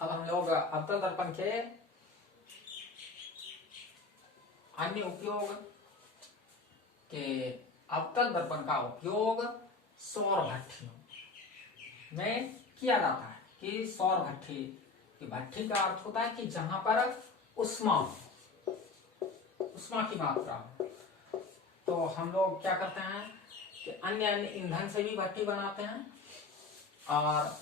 अब हम लोग अवतल दर्पण के अन्य उपयोग के अवतल दर्पण का उपयोग सौर भट्टियों में किया जाता है। कि सौर भट्टी की भट्टी का अर्थ होता है कि जहां पर उष्मा की मात्रा हो। तो हम लोग क्या करते हैं कि अन्य अन्य ईंधन से भी भट्टी बनाते हैं और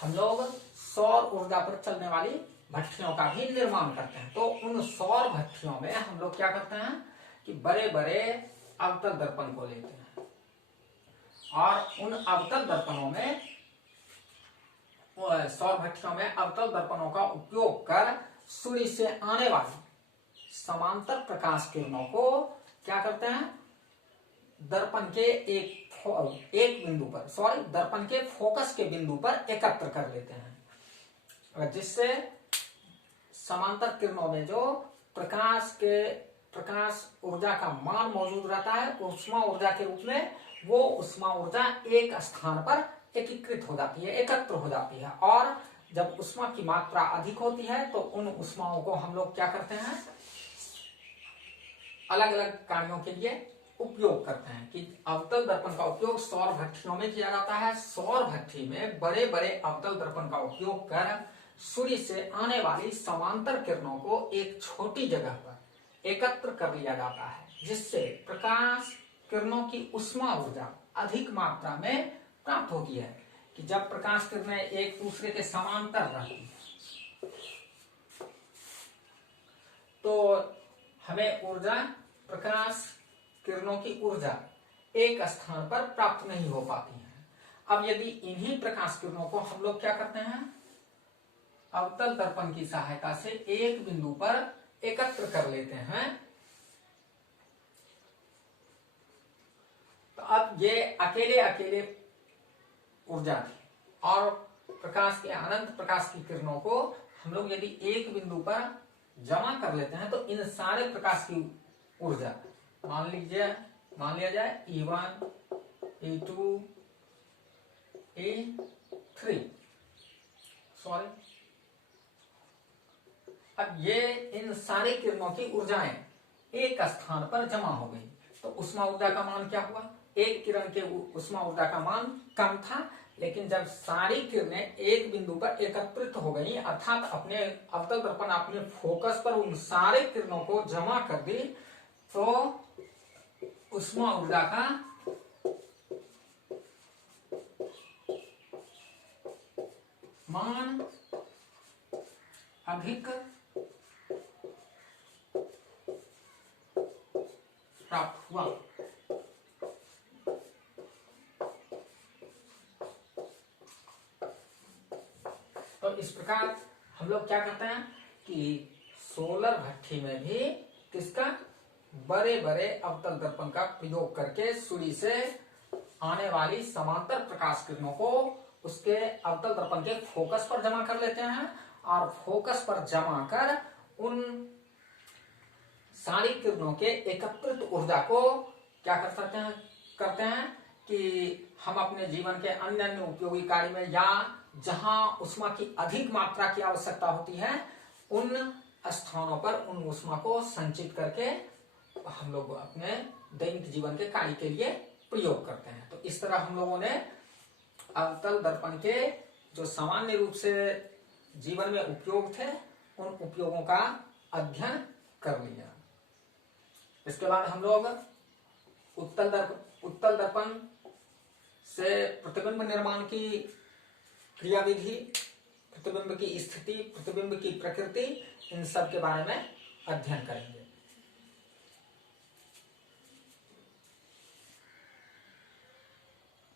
हम लोग सौर ऊर्जा पर चलने वाली भट्टियों का भी निर्माण करते हैं। तो उन सौर भट्टियों में हम लोग क्या करते हैं कि बड़े बड़े अवतल दर्पण को लेते हैं और उन अवतल दर्पणों में सौर भट्टियों में अवतल दर्पणों का उपयोग कर सूर्य से आने वाली समांतर प्रकाश किरणों को क्या करते हैं, दर्पण के एक बिंदु पर दर्पण के फोकस के बिंदु पर एकत्र कर लेते हैं, जिससे समांतर किरणों में जो प्रकाश ऊर्जा का मान मौजूद रहता है उष्मा ऊर्जा के रूप में, वो उष्मा ऊर्जा एक स्थान पर एकीकृत हो जाती है, एकत्र हो जाती है। और जब उष्मा की मात्रा अधिक होती है तो उन उष्माओं को हम लोग क्या करते हैं, अलग अलग कार्यों के लिए उपयोग करते हैं। कि अवतल दर्पण का उपयोग सौर भट्टियों में किया जाता है। सौर भट्टी में बड़े बड़े अवतल दर्पण का उपयोग कर सूर्य से आने वाली समांतर किरणों को एक छोटी जगह पर एकत्र कर लिया जाता है, जिससे प्रकाश किरणों की उष्मा ऊर्जा अधिक मात्रा में प्राप्त होती है। कि जब प्रकाश किरणें एक दूसरे के समांतर रहती है तो हमें ऊर्जा, प्रकाश किरणों की ऊर्जा एक स्थान पर प्राप्त नहीं हो पाती है। अब यदि इन्हीं प्रकाश किरणों को हम लोग क्या करते हैं, अवतल दर्पण की सहायता से एक बिंदु पर एकत्र कर लेते हैं, तो अब ये अकेले अकेले ऊर्जा थी और प्रकाश के अनंत प्रकाश की किरणों को हम लोग यदि एक बिंदु पर जमा कर लेते हैं तो इन सारे प्रकाश की ऊर्जा मान लिया जाए E1, E2, E3 अब ये इन सारी किरणों की ऊर्जाएं एक स्थान पर जमा हो गई तो उष्मा ऊर्जा का मान क्या हुआ, एक किरण के उष्मा ऊर्जा का मान कम था, लेकिन जब सारी किरणें एक बिंदु पर एकत्रित हो गई अर्थात अपने अवतल दर्पण अपने फोकस पर उन सारे किरणों को जमा कर दी तो उष्मा ऊर्जा का मान अधिक प्राप्त हुआ। तो इस प्रकार हम लोग क्या करते हैं कि सोलर भट्टी में भी किसका, बड़े बड़े अवतल दर्पण का प्रयोग करके सूर्य से आने वाली समांतर प्रकाश किरणों को उसके अवतल दर्पण के फोकस पर जमा कर लेते हैं और फोकस पर जमा कर उन सारी किरणों के एकत्रित ऊर्जा को क्या करते हैं कि हम अपने जीवन के अन्य अन्य उपयोगी कार्य में या जहां उष्मा की अधिक मात्रा की आवश्यकता होती है उन स्थानों पर उन उष्मा को संचित करके हम लोग अपने दैनिक जीवन के कार्य के लिए प्रयोग करते हैं। तो इस तरह हम लोगों ने अवतल दर्पण के जो सामान्य रूप से जीवन में उपयोग थे उन उपयोगों का अध्ययन कर लिया। इसके बाद हम लोग उत्तल दर्पण से प्रतिबिंब निर्माण की क्रियाविधि, प्रतिबिंब की स्थिति, प्रतिबिंब की प्रकृति, इन सब के बारे में अध्ययन करेंगे।